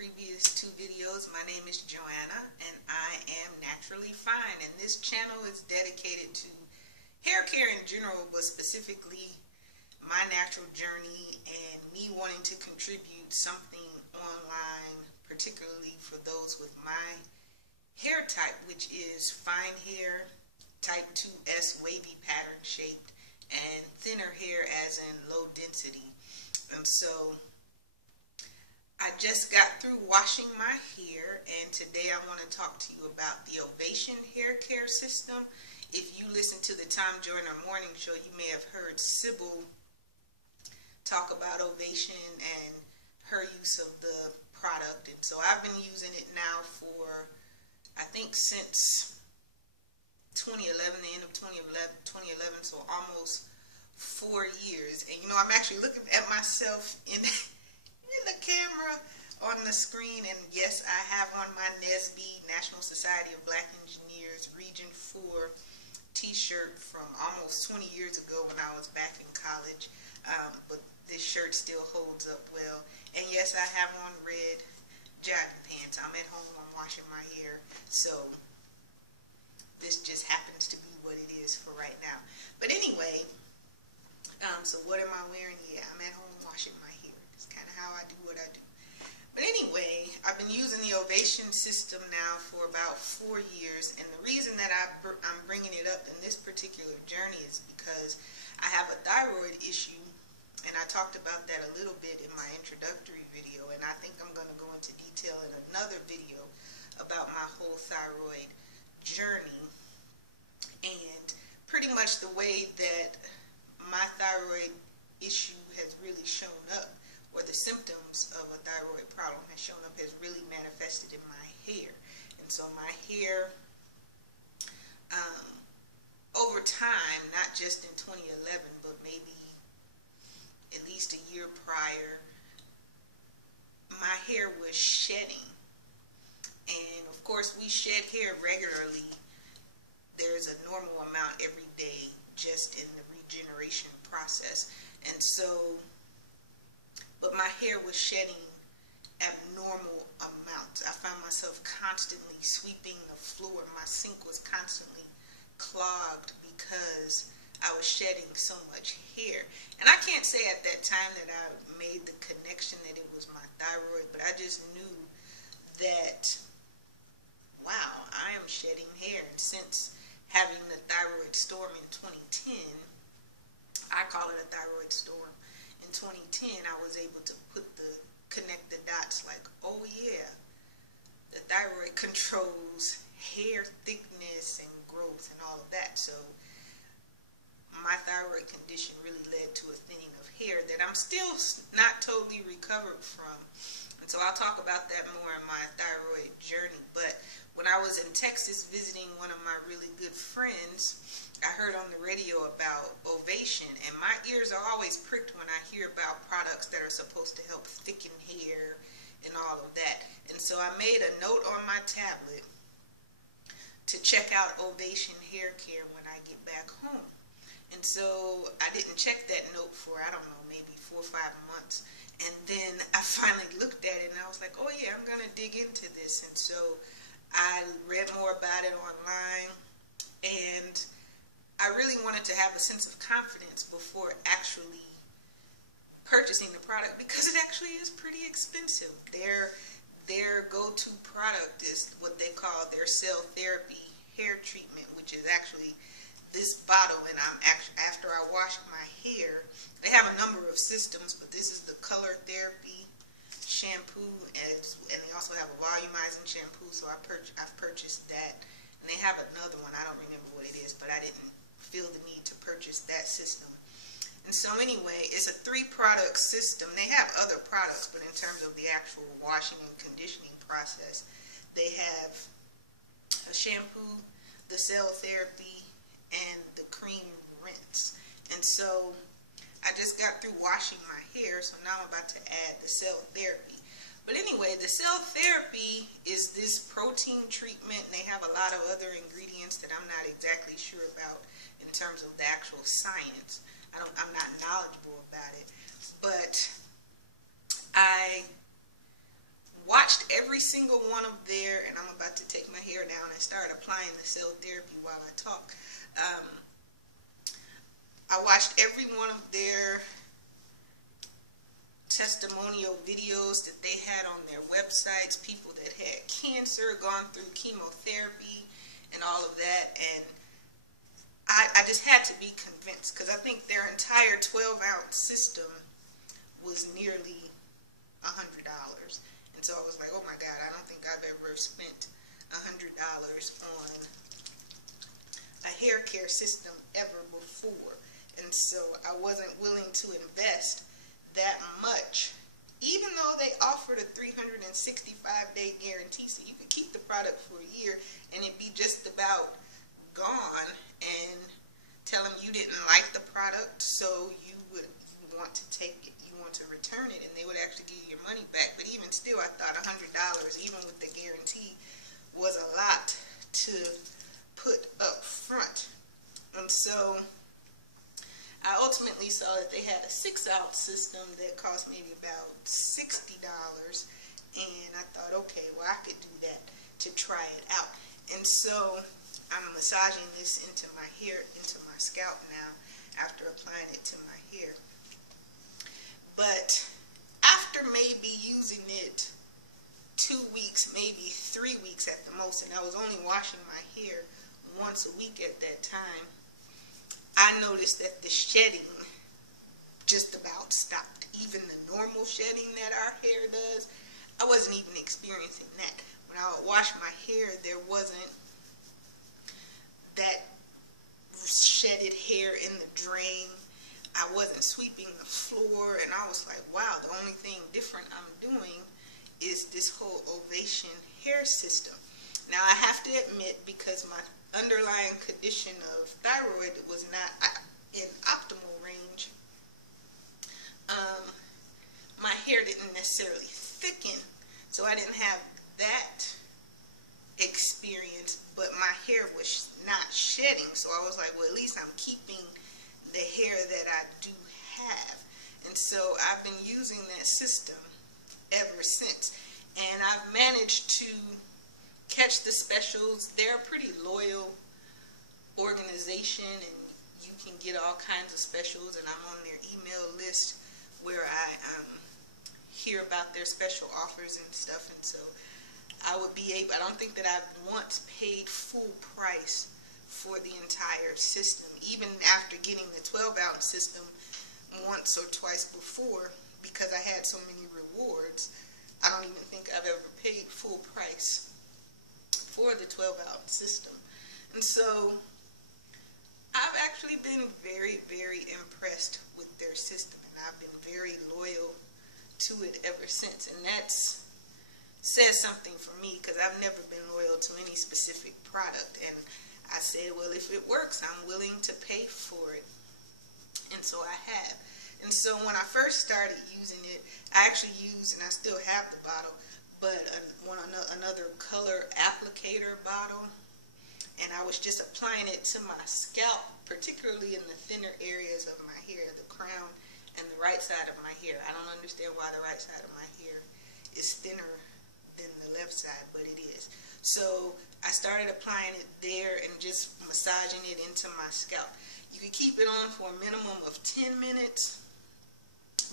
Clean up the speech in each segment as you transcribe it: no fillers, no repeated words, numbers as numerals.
previous two videos. My name is Joanna and I am naturally fine, and this channel is dedicated to hair care in general, but specifically my natural journey and me wanting to contribute something online, particularly for those with my hair type, which is fine hair, type 2S, wavy pattern shaped, and thinner hair as in low density. And so I just got through washing my hair, and today I want to talk to you about the Ovation Hair Care System. If you listen to the Tom Joyner Morning Show, you may have heard Sybil talk about Ovation and her use of the product. And so I've been using it now for, I think, since 2011, the end of 2011, so almost 4 years. And you know, I'm actually looking at myself in the camera on the screen, and yes, I have on my NSB, National Society of Black Engineers Region 4 t-shirt from almost 20 years ago when I was back in college, but this shirt still holds up well. And yes, I have on red jogging pants. I'm at home, I'm washing my hair, so this just happens to be what it is for right now. But anyway, so what am I wearing? Yeah, I'm at home washing my hair. It's kind of how I do what I do. But anyway, I've been using the Ovation system now for about 4 years, and the reason that I'm bringing it up in this particular journey is because I have a thyroid issue, and I talked about that a little bit in my introductory video, and I think I'm going to go into detail in another video about my whole thyroid journey, and pretty much the way that my thyroid issue has really shown up, or the symptoms of a thyroid problem has shown up, has really manifested in my hair. And so my hair, over time, not just in 2011, but maybe at least a year prior, my hair was shedding. And of course, we shed hair regularly. There's a normal amount every day just in the regeneration process. And so, but my hair was shedding abnormal amounts. I found myself constantly sweeping the floor. My sink was constantly clogged because I was shedding so much hair. And I can't say at that time that I made the connection that it was my thyroid, but I just knew that, wow, I am shedding hair. And since having the thyroid storm in 2010, I call it a thyroid storm. In 2010, I was able to connect the dots, like, oh yeah, the thyroid controls hair thickness and growth and all of that. So my thyroid condition really led to a thinning of hair that I'm still not totally recovered from. And so I'll talk about that more in my thyroid journey. But when I was in Texas visiting one of my really good friends, I heard on the radio about Ovation, and my ears are always pricked when I hear about products that are supposed to help thicken hair and all of that. And so I made a note on my tablet to check out Ovation Hair Care when I get back home. And so I didn't check that note for, I don't know, maybe 4 or 5 months. And then I finally looked at it and I was like, oh yeah, I'm going to dig into this. And so I read more about it online, and I really wanted to have a sense of confidence before actually purchasing the product, because it actually is pretty expensive. Their go-to product is what they call their cell therapy hair treatment, which is actually this bottle. And after I wash my hair, they have a number of systems, but this is the color therapy shampoo, and they also have a volumizing shampoo, so I've purchased that. And they have another one, I don't remember what it is, but I didn't feel the need to purchase that system. And so anyway, it's a 3-product system. They have other products, but in terms of the actual washing and conditioning process, they have a shampoo, the cell therapy, and the cream rinse. And so I just got through washing my hair, so now I'm about to add the cell therapy. But anyway, the cell therapy is this protein treatment, and they have a lot of other ingredients that I'm not exactly sure about in terms of the actual science. I'm not knowledgeable about it. But I watched every single one of their, and I'm about to take my hair down and start applying the cell therapy while I talk. I watched every one of their testimonial videos that they had on their websites, people that had cancer, gone through chemotherapy and all of that, and I just had to be convinced, because I think their entire 12-ounce system was nearly $100. And so I was like, oh my God, I don't think I've ever spent $100 on a hair care system ever before. And so I wasn't willing to invest that much, even though they offered a 365-day guarantee, so you could keep the product for a year and it'd be just about gone, and tell them you didn't like the product, so you want to take it, you want to return it, and they would actually give you your money back. But even still, I thought $100, even with the guarantee, was a lot to put up front. And so I ultimately saw that they had a 6-ounce system that cost maybe about $60, and I thought, okay, well, I could do that to try it out. And so I'm massaging this into my hair, into my scalp now, after applying it to my hair. But after maybe using it 2 weeks, maybe 3 weeks at the most, and I was only washing my hair once a week at that time, I noticed that the shedding just about stopped. Even the normal shedding that our hair does, I wasn't even experiencing that. When I would wash my hair, there wasn't that shedded hair in the drain. I wasn't sweeping the floor, and I was like, wow, the only thing different I'm doing is this whole Ovation hair system. Now, I have to admit, because my underlying condition of thyroid was not in optimal range, my hair didn't necessarily thicken, so I didn't have that experience, but my hair was not shedding. So I was like, well, at least I'm keeping the hair that I do have. And so I've been using that system ever since, and I've managed to catch the specials. They're a pretty loyal organization, and you can get all kinds of specials, and I'm on their email list where I hear about their special offers and stuff. And so I would be able, I don't think that I've once paid full price for the entire system, even after getting the 12-ounce system once or twice before, because I had so many rewards. I don't even think I've ever paid full price for the 12-ounce system. And so I've actually been very, very impressed with their system, and I've been very loyal to it ever since. And that's says something for me, because I've never been loyal to any specific product. And I said, well, if it works, I'm willing to pay for it. And so I have. And so when I first started using it, I actually used, and I still have the bottle, but another color applicator bottle. And I was just applying it to my scalp, particularly in the thinner areas of my hair, the crown and the right side of my hair. I don't understand why the right side of my hair is thinner than the left side, but it is. So I started applying it there and just massaging it into my scalp. You can keep it on for a minimum of 10 minutes,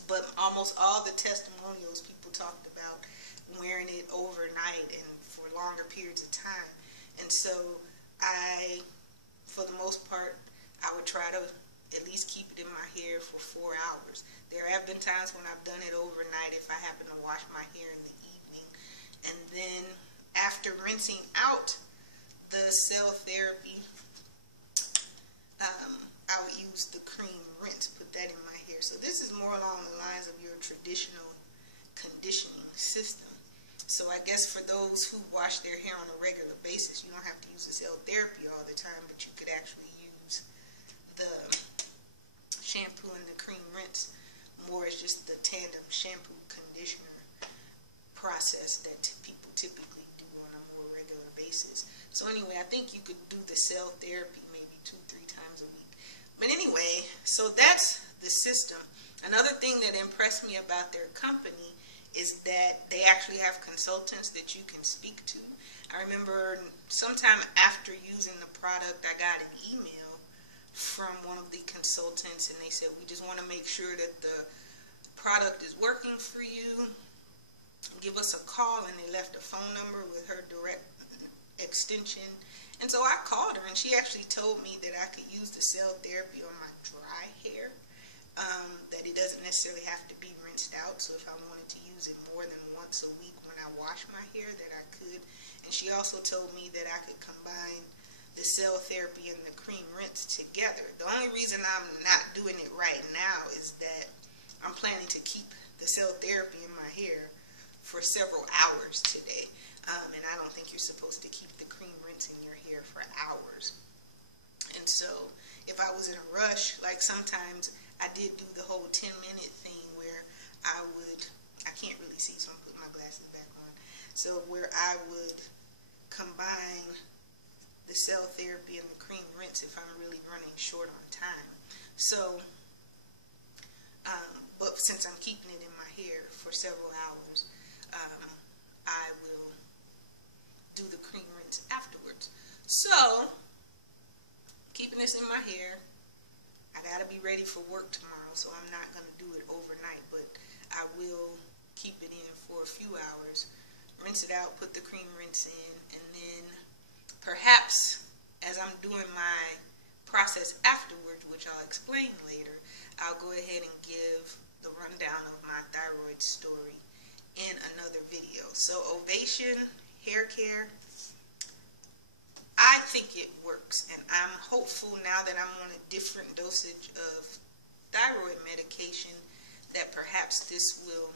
but almost all the testimonials, people talked about wearing it overnight and for longer periods of time. And so for the most part, I would try to at least keep it in my hair for 4 hours. There have been times when I've done it overnight if I happen to wash my hair in the evening. And then after rinsing out the cell therapy, I would use the cream rinse, put that in my hair. So this is more along the lines of your traditional conditioning system. So I guess for those who wash their hair on a regular basis, you don't have to use the cell therapy all the time, but you could actually use the shampoo and the cream rinse more as just the tandem shampoo conditioner process that people typically do on a more regular basis. So anyway, I think you could do the cell therapy maybe 2-3 times a week. But anyway, so that's the system. Another thing that impressed me about their company is that they actually have consultants that you can speak to. I remember sometime after using the product, I got an email from one of the consultants, and they said, we just want to make sure that the product is working for you. Give us a call, and they left a phone number with her direct extension. And so I called her, and she actually told me that I could use the cell therapy on my dry hair, that it doesn't necessarily have to be rinsed out. So if I wanted to use it more than once a week when I wash my hair, that I could. And she also told me that I could combine the cell therapy and the cream rinse together. The only reason I'm not doing it right now is that I'm planning to keep the cell therapy in my hair for several hours today. And I don't think you're supposed to keep the cream rinse in your hair for hours. And so if I was in a rush, like sometimes I did do the whole 10-minute thing where I can't really see, so I'm putting my glasses back on. So where I would combine the cell therapy and the cream rinse if I'm really running short on time. So, but since I'm keeping it in my hair for several hours, I will do the cream rinse afterwards. So, keeping this in my hair, I gotta be ready for work tomorrow, so I'm not gonna do it overnight, but I will keep it in for a few hours, rinse it out, put the cream rinse in, and then perhaps as I'm doing my process afterwards, which I'll explain later, I'll go ahead and give the rundown of my thyroid story in another video. So Ovation Hair Care, I think it works, and I'm hopeful now that I'm on a different dosage of thyroid medication that perhaps this will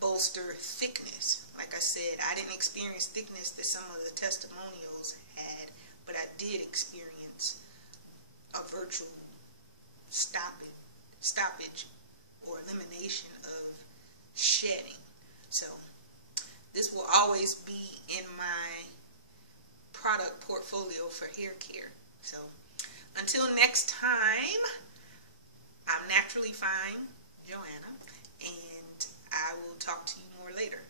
bolster thickness. Like I said, I didn't experience thickness that some of the testimonials had, but I did experience a virtual stoppage or elimination of shedding. So this will always be in my product portfolio for hair care. So until next time, I'm Naturally Fine, Joanna, and I will talk to you more later.